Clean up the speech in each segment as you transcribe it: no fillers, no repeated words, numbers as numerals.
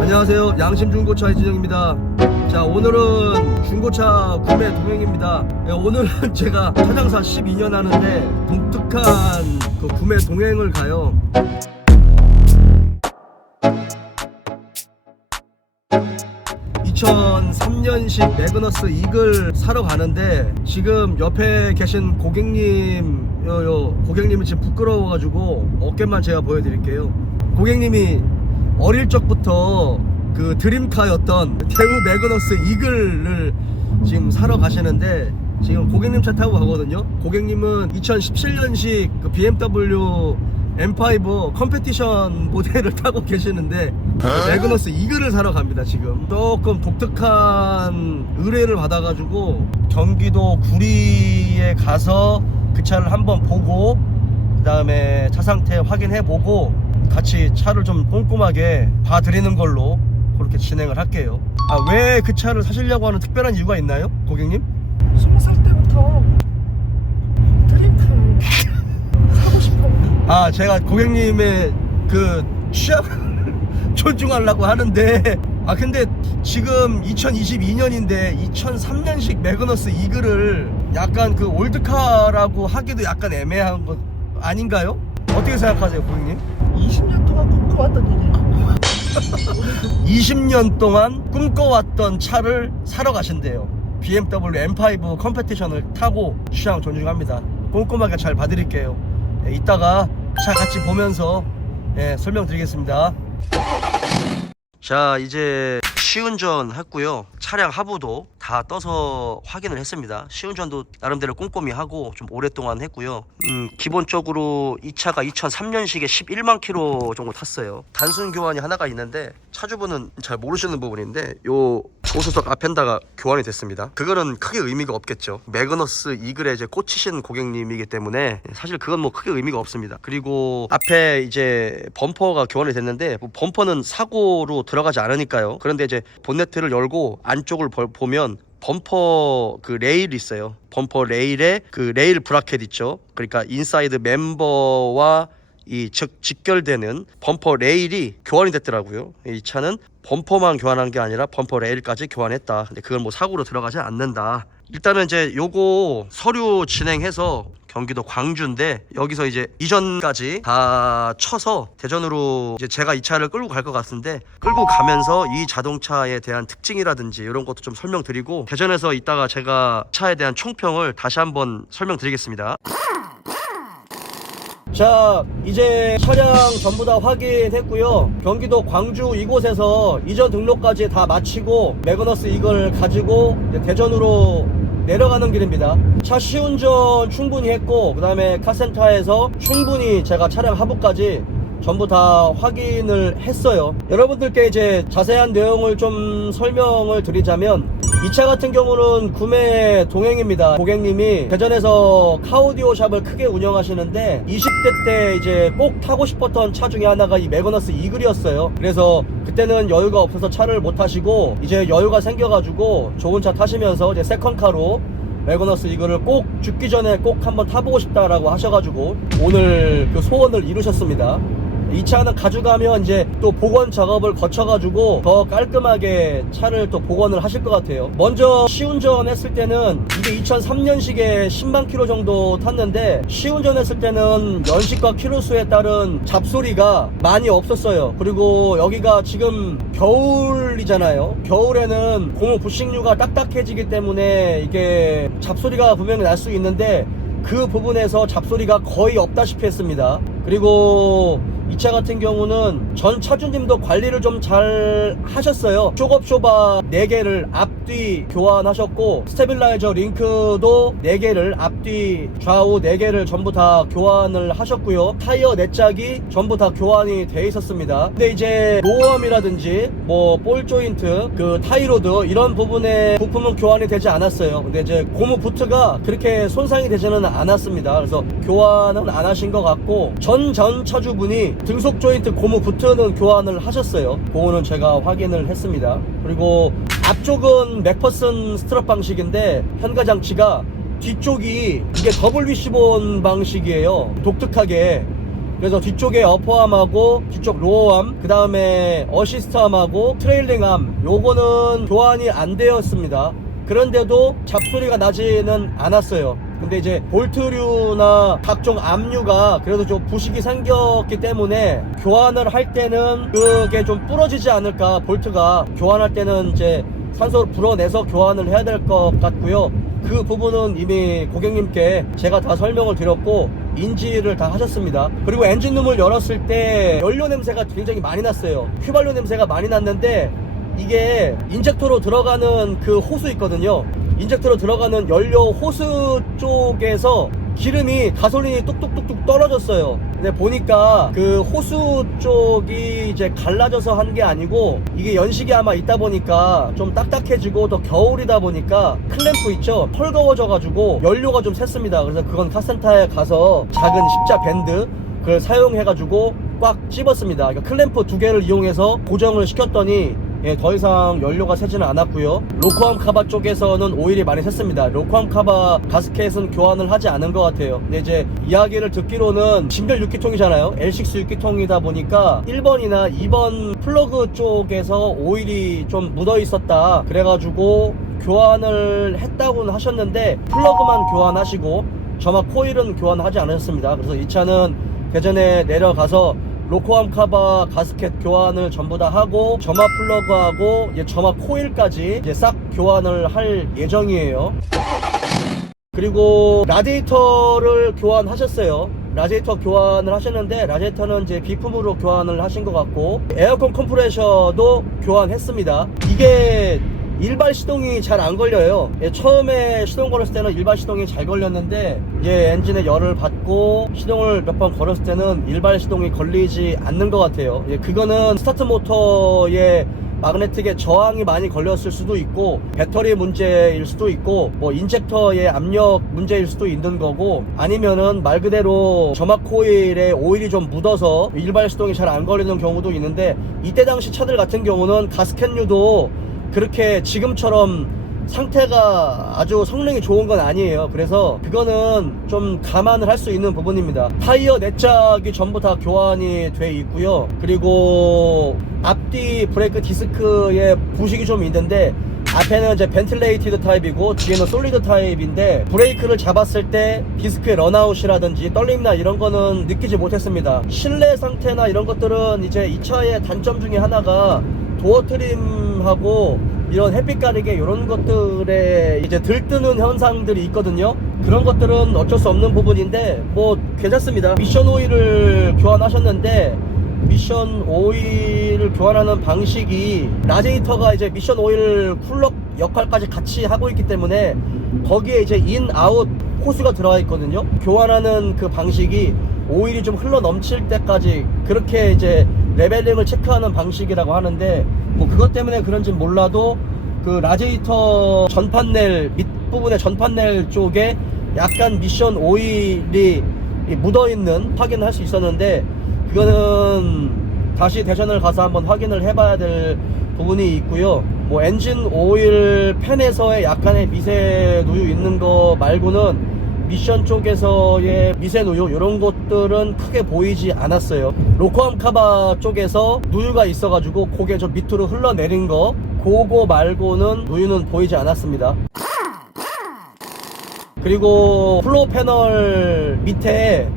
안녕하세요. 양심중고차 이진영입니다. 자, 오늘은 중고차 구매 동행입니다. 오늘은 제가 차장사 12년 하는데 독특한 그 구매 동행을 가요. 2003년식 매그너스 이글 사러 가는데 지금 옆에 계신 고객님 고객님이 지금 부끄러워가지고 어깨만 제가 보여드릴게요. 고객님이 어릴 적부터 그 드림카였던 대우 매그너스 이글을 지금 사러 가시는데 지금 고객님 차 타고 가거든요. 고객님은 2017년식 그 BMW M5 컴페티션 모델을 타고 계시는데 매그너스 이글을 사러 갑니다. 지금 조금 독특한 의뢰를 받아가지고 경기도 구리에 가서 그 차를 한번 보고 그 다음에 차 상태 확인해보고 같이 차를 좀 꼼꼼하게 봐드리는 걸로 그렇게 진행을 할게요. 왜 그 차를 사시려고 하는 특별한 이유가 있나요, 고객님? 20살 때부터 드림카 사고 싶어요. 제가 고객님의 그 취향을 존중하려고 하는데 근데 지금 2022년인데 2003년식 매그너스 이글을 약간 그 올드카라고 하기도 약간 애매한 거 아닌가요? 어떻게 생각하세요, 고객님? 20년 동안 꿈꿔왔던 일이에요. 20년 동안 꿈꿔왔던 차를 사러 가신대요. BMW M5 컴페티션을 타고 취향 존중합니다. 꼼꼼하게 잘 봐드릴게요. 이따가 차 같이 보면서 설명드리겠습니다. 자, 이제 시운전 했고요. 차량 하부도 다 떠서 확인을 했습니다. 시운전도 나름대로 꼼꼼히 하고 좀 오랫동안 했고요. 기본적으로 이 차가 2003년식에 11만 킬로 정도 탔어요. 단순 교환이 하나가 있는데 차주분은 잘 모르시는 부분인데 요 조수석 앞엔다가 교환이 됐습니다. 그거는 크게 의미가 없겠죠. 매그너스 이글에 이제 꽂히신 고객님이기 때문에 사실 그건 뭐 크게 의미가 없습니다. 그리고 앞에 이제 범퍼가 교환이 됐는데 범퍼는 사고로 들어가지 않으니까요. 그런데 이제 본네트를 열고 안쪽을 보면 범퍼 그 레일이 있어요. 범퍼 레일에 그 레일 브라켓 있죠. 그러니까 인사이드 멤버와 이 즉 직결되는 범퍼 레일이 교환이 됐더라고요. 이 차는 범퍼만 교환한 게 아니라 범퍼 레일까지 교환했다. 근데 그건 뭐 사고로 들어가지 않는다. 일단은 이제 요거 서류 진행해서 경기도 광주인데 여기서 이제 이전까지 다 쳐서 대전으로 이제 제가 이 차를 끌고 갈 것 같은데 끌고 가면서 이 자동차에 대한 특징이라든지 이런 것도 좀 설명드리고 대전에서 이따가 제가 차에 대한 총평을 다시 한번 설명드리겠습니다. 자, 이제 차량 전부 다 확인했고요. 경기도 광주 이곳에서 이전 등록까지 다 마치고 매그너스 이걸 가지고 이제 대전으로 내려가는 길입니다. 차 시운전 충분히 했고 그 다음에 카센터에서 충분히 제가 차량 하부까지 전부 다 확인을 했어요. 여러분들께 이제 자세한 내용을 좀 설명을 드리자면 이 차 같은 경우는 구매 동행입니다. 고객님이 대전에서 카오디오 샵을 크게 운영하시는데 20대 때 이제 꼭 타고 싶었던 차 중에 하나가 이 매그너스 이글이었어요. 그래서 그때는 여유가 없어서 차를 못 타시고 이제 여유가 생겨가지고 좋은 차 타시면서 이제 세컨카로 매그너스 이글을 꼭 죽기 전에 꼭 한번 타보고 싶다라고 하셔가지고 오늘 그 소원을 이루셨습니다. 이 차는 가져가면 이제 또 복원 작업을 거쳐가지고 더 깔끔하게 차를 또 복원을 하실 것 같아요. 먼저 시운전 했을 때는 이게 2003년식에 10만 킬로 정도 탔는데 시운전 했을 때는 연식과 킬로수에 따른 잡소리가 많이 없었어요. 그리고 여기가 지금 겨울이잖아요. 겨울에는 고무 부식류가 딱딱해지기 때문에 이게 잡소리가 분명히 날 수 있는데 그 부분에서 잡소리가 거의 없다시피 했습니다. 그리고 이 차 같은 경우는 전 차주님도 관리를 좀 잘 하셨어요. 쇼겁쇼바 4개를 앞뒤 교환하셨고 스테빌라이저 링크도 4개를 앞뒤 좌우 4개를 전부 다 교환을 하셨고요. 타이어 4짝이 전부 다 교환이 돼 있었습니다. 근데 이제 로어암이라든지 뭐 볼 조인트 그 타이로드 이런 부분에 부품은 교환이 되지 않았어요. 근데 이제 고무 부트가 그렇게 손상이 되지는 않았습니다. 그래서 교환은 안 하신 것 같고 전 차주분이 등속 조인트 고무 부트는 교환을 하셨어요. 그거는 제가 확인을 했습니다. 그리고 앞쪽은 맥퍼슨 스트랩 방식인데 현가 장치가 뒤쪽이 이게 더블 위시본 방식이에요. 독특하게 그래서 뒤쪽에 어퍼암하고 뒤쪽 로어암, 그 다음에 어시스트암하고 트레일링암, 요거는 교환이 안 되었습니다. 그런데도 잡소리가 나지는 않았어요. 근데 이제 볼트류나 각종 암류가 그래도 좀 부식이 생겼기 때문에 교환을 할 때는 그게 좀 부러지지 않을까. 볼트가 교환할 때는 이제 산소를 불어내서 교환을 해야 될 것 같고요. 그 부분은 이미 고객님께 제가 다 설명을 드렸고 인지를 다 하셨습니다. 그리고 엔진룸을 열었을 때 연료 냄새가 굉장히 많이 났어요. 휘발유 냄새가 많이 났는데 이게 인젝터로 들어가는 그 호수 있거든요. 인젝터로 들어가는 연료 호수 쪽에서 기름이 가솔린이 뚝뚝뚝뚝 떨어졌어요. 근데 보니까 그 호수 쪽이 이제 갈라져서 한 게 아니고 이게 연식이 아마 있다 보니까 좀 딱딱해지고 또 겨울이다 보니까 클램프 있죠, 펄거워져 가지고 연료가 좀 샜습니다. 그래서 그건 카센터에 가서 작은 십자 밴드 그걸 사용해 가지고 꽉 찝었습니다. 그러니까 클램프 2개를 이용해서 고정을 시켰더니 더 이상 연료가 새지는 않았고요. 로코암 카바 쪽에서는 오일이 많이 샜습니다. 로코암 카바 가스켓은 교환을 하지 않은 것 같아요. 근데 이제 이야기를 듣기로는 진별 6기통이잖아요. L6 6기통이다 보니까 1번이나 2번 플러그 쪽에서 오일이 좀 묻어 있었다 그래가지고 교환을 했다고는 하셨는데 플러그만 교환하시고 점막 코일은 교환하지 않으셨습니다. 그래서 이 차는 대전에 내려가서 로코암 카바 가스켓 교환을 전부 다 하고 점화 플러그하고 이제 점화 코일까지 이제 싹 교환을 할 예정이에요. 그리고 라디에이터를 교환하셨어요. 라디에이터 교환을 하셨는데 라디에이터는 이제 비품으로 교환을 하신 것 같고 에어컨 컴프레셔도 교환했습니다. 이게 일발 시동이 잘 안 걸려요. 처음에 시동 걸었을 때는 일발 시동이 잘 걸렸는데 이제 엔진에 열을 받고 시동을 몇 번 걸었을 때는 일발 시동이 걸리지 않는 것 같아요. 그거는 스타트 모터의 마그네틱에 저항이 많이 걸렸을 수도 있고 배터리 문제일 수도 있고 뭐 인젝터의 압력 문제일 수도 있는 거고 아니면은 말 그대로 점막 코일에 오일이 좀 묻어서 일발 시동이 잘 안 걸리는 경우도 있는데 이때 당시 차들 같은 경우는 가스켓류도 그렇게 지금처럼 상태가 아주 성능이 좋은 건 아니에요. 그래서 그거는 좀 감안을 할 수 있는 부분입니다. 타이어 내짝이 전부 다 교환이 돼 있고요. 그리고 앞뒤 브레이크 디스크에 부식이 좀 있는데 앞에는 이제 벤틸레이티드 타입이고 뒤에는 솔리드 타입인데 브레이크를 잡았을 때 디스크의 런아웃이라든지 떨림이나 이런 거는 느끼지 못했습니다. 실내 상태나 이런 것들은 이제 이 차의 단점 중에 하나가 도어 트림하고 이런 햇빛 가리개 이런 것들에 이제 들뜨는 현상들이 있거든요. 그런 것들은 어쩔 수 없는 부분인데 뭐 괜찮습니다. 미션 오일을 교환하셨는데 미션 오일을 교환하는 방식이 라디에이터가 이제 미션 오일 쿨러 역할까지 같이 하고 있기 때문에 거기에 이제 인 아웃 호스가 들어가 있거든요. 교환하는 그 방식이 오일이 좀 흘러 넘칠 때까지 그렇게 이제 레벨링을 체크하는 방식이라고 하는데 뭐 그것 때문에 그런지 몰라도 그 라디에이터 전판넬 밑부분의 전판넬 쪽에 약간 미션 오일이 묻어있는 확인을 할 수 있었는데 그거는 다시 대전을 가서 한번 확인을 해봐야 될 부분이 있고요. 뭐 엔진 오일 팬에서의 약간의 미세 누유 있는 거 말고는 미션 쪽에서의 미세 누유 이런 것들은 크게 보이지 않았어요. 로코암 카바 쪽에서 누유가 있어가지고 그게 좀 밑으로 흘러내린 거 그거 말고는 누유는 보이지 않았습니다. 그리고 플로어 패널 밑에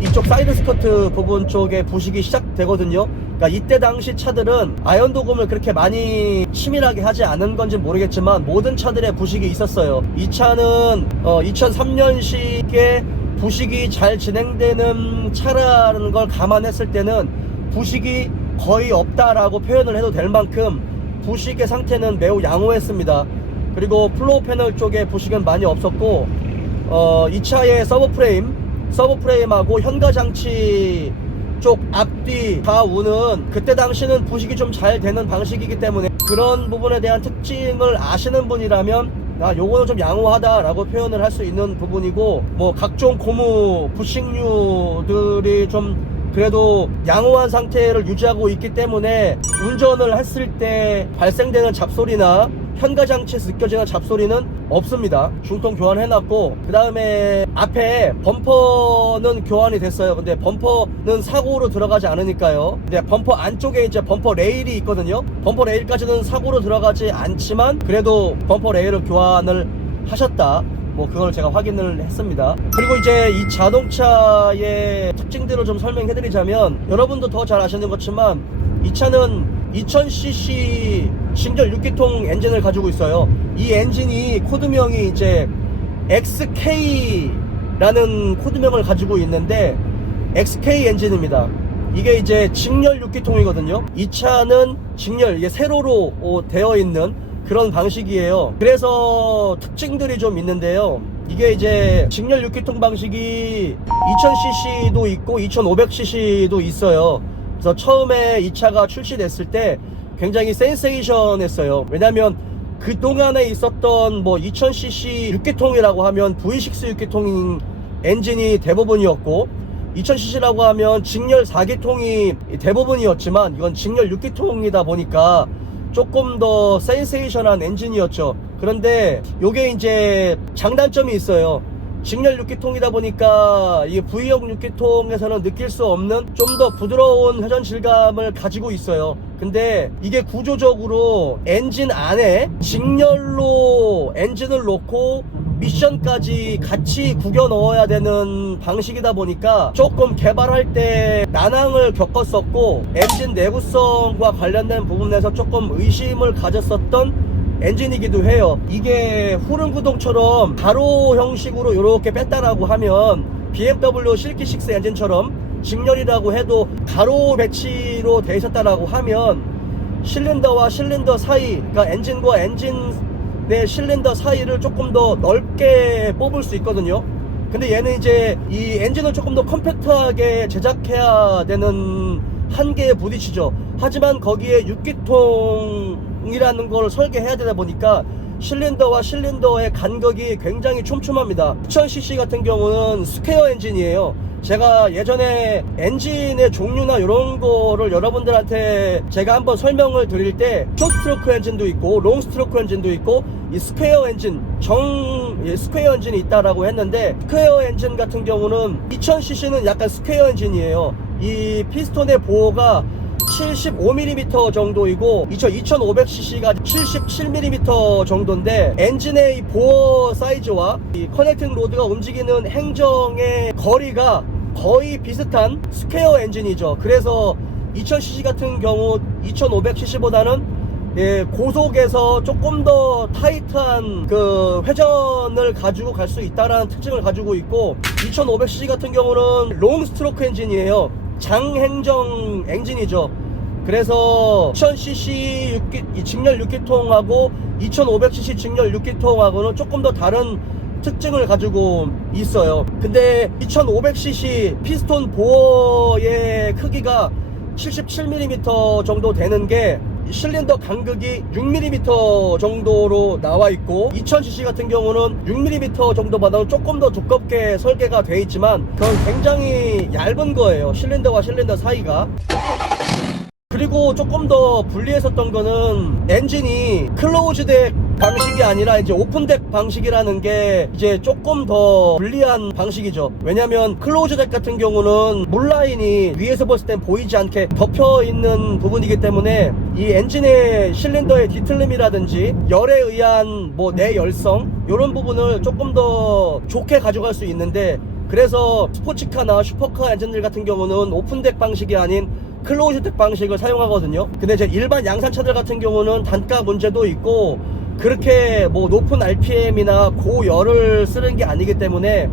이쪽 사이드 스커트 부분 쪽에 부식이 시작되거든요. 그러니까 이때 당시 차들은 아연 도금을 그렇게 많이 치밀하게 하지 않은 건지 모르겠지만 모든 차들의 부식이 있었어요. 이 차는 2003년식의 부식이 잘 진행되는 차라는 걸 감안했을 때는 부식이 거의 없다라고 표현을 해도 될 만큼 부식의 상태는 매우 양호했습니다. 그리고 플로어 패널 쪽에 부식은 많이 없었고 이 차의 서브프레임하고 현가장치 쪽 앞뒤 좌우는 그때 당시는 부식이 좀 잘 되는 방식이기 때문에 그런 부분에 대한 특징을 아시는 분이라면 요거는 좀 양호하다 라고 표현을 할 수 있는 부분이고 뭐 각종 고무 부식류들이 좀 그래도 양호한 상태를 유지하고 있기 때문에 운전을 했을 때 발생되는 잡소리나 현가장치에서 느껴지는 잡소리는 없습니다. 중통 교환해놨고, 그 다음에 앞에 범퍼는 교환이 됐어요. 근데 범퍼는 사고로 들어가지 않으니까요. 근데 범퍼 안쪽에 이제 범퍼 레일이 있거든요. 범퍼 레일까지는 사고로 들어가지 않지만 그래도 범퍼 레일을 교환을 하셨다, 뭐 그걸 제가 확인을 했습니다. 그리고 이제 이 자동차의 특징들을 좀 설명해드리자면, 여러분도 더 잘 아시는 것지만 이 차는 2000cc 직렬 6기통 엔진을 가지고 있어요. 이 엔진이 코드명이 이제 XK라는 코드명을 가지고 있는데 XK 엔진입니다. 이게 이제 직렬 6기통이거든요. 이 차는 직렬, 이게 세로로 되어 있는 그런 방식이에요. 그래서 특징들이 좀 있는데요. 이게 이제 직렬 6기통 방식이 2000cc도 있고 2500cc도 있어요. 그래서 처음에 이 차가 출시됐을 때 굉장히 센세이션했어요. 왜냐면 그동안에 있었던 뭐 2000cc 6기통이라고 하면 V6 6기통 엔진이 대부분이었고, 2000cc라고 하면 직렬 4기통이 대부분이었지만 이건 직렬 6기통이다 보니까 조금 더 센세이션한 엔진이었죠. 그런데 요게 이제 장단점이 있어요. 직렬 6기통이다 보니까 이 V형 6기통에서는 느낄 수 없는 좀 더 부드러운 회전 질감을 가지고 있어요. 근데 이게 구조적으로 엔진 안에 직렬로 엔진을 놓고 미션까지 같이 구겨 넣어야 되는 방식이다 보니까 조금 개발할 때 난항을 겪었었고, 엔진 내구성과 관련된 부분에서 조금 의심을 가졌었던 엔진이기도 해요. 이게 후륜구동처럼 가로 형식으로 이렇게 뺐다라고 하면 BMW 실키6 엔진처럼 직렬이라고 해도 가로 배치로 돼 있었다라고 하면 실린더와 실린더 사이, 그러니까 엔진과 엔진의 실린더 사이를 조금 더 넓게 뽑을 수 있거든요. 근데 얘는 이제 이 엔진을 조금 더 컴팩트하게 제작해야 되는 한계에 부딪히죠. 하지만 거기에 6기통이라는 걸 설계해야 되다 보니까 실린더와 실린더의 간격이 굉장히 촘촘합니다. 2000cc 같은 경우는 스퀘어 엔진이에요. 제가 예전에 엔진의 종류나 이런 거를 여러분들한테 제가 한번 설명을 드릴 때 숏스트로크 엔진도 있고 롱스트로크 엔진도 있고 이 스퀘어 엔진, 스퀘어 엔진이 있다라고 했는데, 스퀘어 엔진 같은 경우는 2000cc는 약간 스퀘어 엔진이에요. 이 피스톤의 보호가 75mm 정도이고 2500cc가 77mm 정도인데, 엔진의 이 보호 사이즈와 이 커넥팅 로드가 움직이는 행정의 거리가 거의 비슷한 스퀘어 엔진이죠. 그래서 2000cc 같은 경우 2500cc보다는 고속에서 조금 더 타이트한 그 회전을 가지고 갈 수 있다라는 특징을 가지고 있고, 2500cc 같은 경우는 롱 스트로크 엔진이에요. 장행정 엔진이죠. 그래서 1000cc 직렬 6기통하고 2500cc 직렬 6기통하고는 조금 더 다른 특징을 가지고 있어요. 근데 2500cc 피스톤 보어의 크기가 77mm 정도 되는 게 실린더 간격이 6mm 정도로 나와 있고, 2000cc 같은 경우는 6mm 정도보다는 조금 더 두껍게 설계가 되어 있지만 그건 굉장히 얇은 거예요, 실린더와 실린더 사이가. 그리고 조금 더 불리했었던 거는 엔진이 클로즈덱 방식이 아니라 이제 오픈덱 방식이라는 게 이제 조금 더 불리한 방식이죠. 왜냐면 클로즈덱 같은 경우는 물라인이 위에서 봤을 땐 보이지 않게 덮여 있는 부분이기 때문에 이 엔진의 실린더의 뒤틀림이라든지 열에 의한 뭐 내열성 이런 부분을 조금 더 좋게 가져갈 수 있는데, 그래서 스포츠카나 슈퍼카 엔진들 같은 경우는 오픈덱 방식이 아닌 클로즈덱 방식을 사용하거든요. 근데 이제 일반 양산차들 같은 경우는 단가 문제도 있고 그렇게 뭐 높은 RPM이나 고열을 쓰는 게 아니기 때문에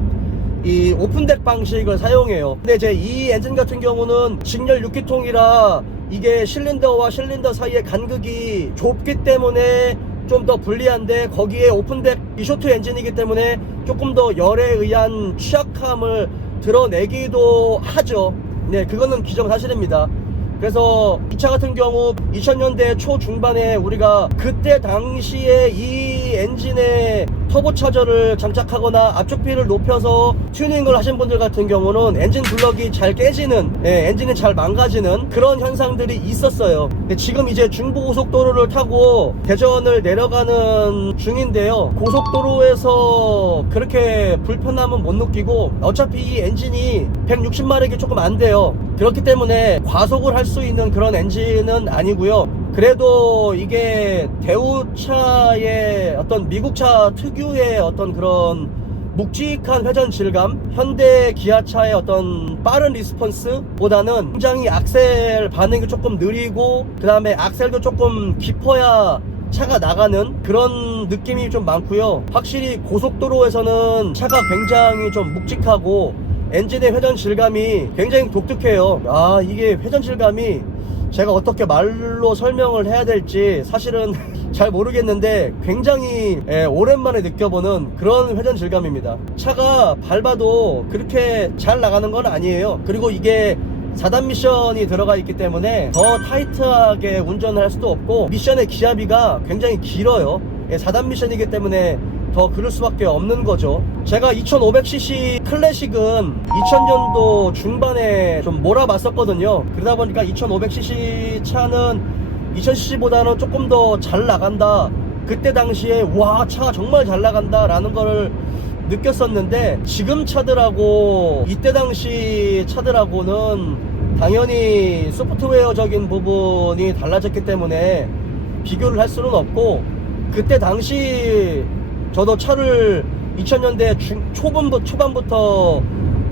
이 오픈덱 방식을 사용해요. 근데 이제 이 엔진 같은 경우는 직렬 6기통이라 이게 실린더와 실린더 사이의 간격이 좁기 때문에 좀 더 불리한데, 거기에 오픈덱 이 쇼트 엔진이기 때문에 조금 더 열에 의한 취약함을 드러내기도 하죠. 네, 그거는 기정사실입니다. 그래서 이 차 같은 경우 2000년대 초중반에 우리가 그때 당시에 이 엔진의 터보차저를 장착하거나 앞쪽비를 높여서 튜닝을 하신 분들 같은 경우는 엔진 블럭이 잘 깨지는, 엔진이 잘 망가지는 그런 현상들이 있었어요. 근데 지금 이제 중부고속도로를 타고 대전을 내려가는 중인데요. 고속도로에서 그렇게 불편함은 못 느끼고 어차피 이 엔진이 160마력이 조금 안 돼요. 그렇기 때문에 과속을 할 수 있는 그런 엔진은 아니고요. 그래도 이게 대우차의 어떤 미국차 특유의 어떤 그런 묵직한 회전 질감, 현대 기아차의 어떤 빠른 리스폰스보다는 굉장히 악셀 반응이 조금 느리고 그 다음에 악셀도 조금 깊어야 차가 나가는 그런 느낌이 좀 많고요. 확실히 고속도로에서는 차가 굉장히 좀 묵직하고 엔진의 회전 질감이 굉장히 독특해요. 이게 회전 질감이 제가 어떻게 말로 설명을 해야 될지 사실은 잘 모르겠는데 굉장히 오랜만에 느껴보는 그런 회전 질감입니다. 차가 밟아도 그렇게 잘 나가는 건 아니에요. 그리고 이게 4단 미션이 들어가 있기 때문에 더 타이트하게 운전을 할 수도 없고 미션의 기압비가 굉장히 길어요. 4단 미션이기 때문에 더 그럴 수밖에 없는 거죠. 제가 2500cc 클래식은 2000년도 중반에 좀 몰아봤었거든요. 그러다 보니까 2500cc 차는 2000cc보다는 조금 더 잘 나간다. 그때 당시에 와, 차가 정말 잘 나간다 라는 거를 느꼈었는데 지금 차들하고 이때 당시 차들하고는 당연히 소프트웨어적인 부분이 달라졌기 때문에 비교를 할 수는 없고, 그때 당시 저도 차를 2000년대 초반부터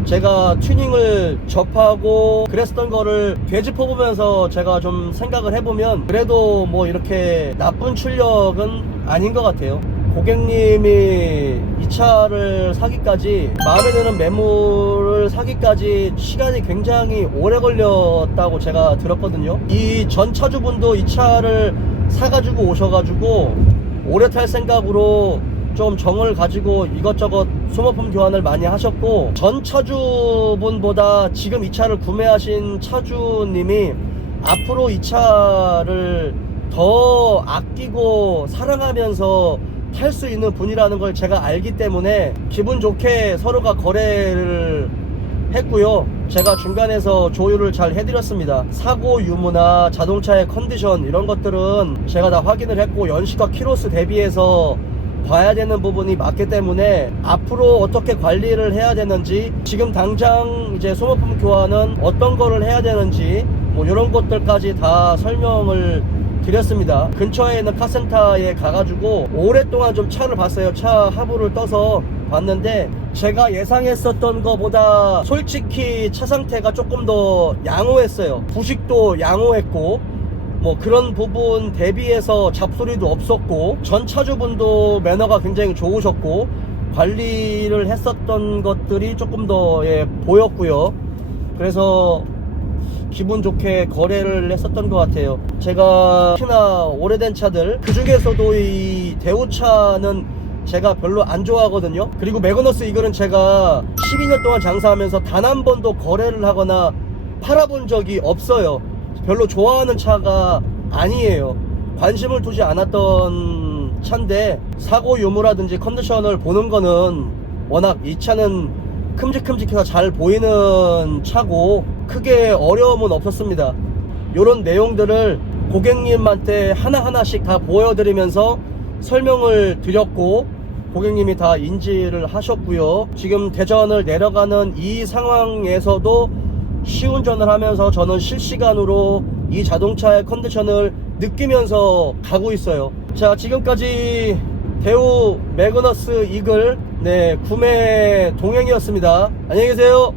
제가 튜닝을 접하고 그랬었던 거를 되짚어보면서 제가 좀 생각을 해보면 그래도 뭐 이렇게 나쁜 출력은 아닌 것 같아요. 고객님이 이 차를 사기까지, 마음에 드는 매물을 사기까지 시간이 굉장히 오래 걸렸다고 제가 들었거든요. 이 전 차주분도 이 차를 사가지고 오셔가지고 오래 탈 생각으로 좀 정을 가지고 이것저것 소모품 교환을 많이 하셨고, 전 차주분보다 지금 이 차를 구매하신 차주님이 앞으로 이 차를 더 아끼고 사랑하면서 탈 수 있는 분이라는 걸 제가 알기 때문에 기분 좋게 서로가 거래를 했고요. 제가 중간에서 조율을 잘 해드렸습니다. 사고 유무나 자동차의 컨디션 이런 것들은 제가 다 확인을 했고 연식과 키로수 대비해서 봐야 되는 부분이 맞기 때문에 앞으로 어떻게 관리를 해야 되는지, 지금 당장 이제 소모품 교환은 어떤 거를 해야 되는지 뭐 이런 것들까지 다 설명을 드렸습니다. 근처에 있는 카센터에 가가지고 오랫동안 좀 차를 봤어요. 차 하부를 떠서 봤는데 제가 예상했었던 것보다 솔직히 차 상태가 조금 더 양호했어요. 부식도 양호했고 뭐 그런 부분 대비해서 잡소리도 없었고, 전 차주분도 매너가 굉장히 좋으셨고 관리를 했었던 것들이 조금 더 보였고요. 그래서 기분 좋게 거래를 했었던 것 같아요. 제가 특히나 오래된 차들, 그 중에서도 이 대우차는 제가 별로 안 좋아하거든요. 그리고 매그너스 이글은 제가 12년 동안 장사하면서 단 한 번도 거래를 하거나 팔아본 적이 없어요. 별로 좋아하는 차가 아니에요. 관심을 두지 않았던 차인데 사고 유무라든지 컨디션을 보는 거는 워낙 이 차는 큼직큼직해서 잘 보이는 차고 크게 어려움은 없었습니다. 이런 내용들을 고객님한테 하나하나씩 다 보여드리면서 설명을 드렸고 고객님이 다 인지를 하셨고요. 지금 대전을 내려가는 이 상황에서도 시운전을 하면서 저는 실시간으로 이 자동차의 컨디션을 느끼면서 가고 있어요. 자, 지금까지 대우 매그너스 이글 구매 동행이었습니다. 안녕히 계세요.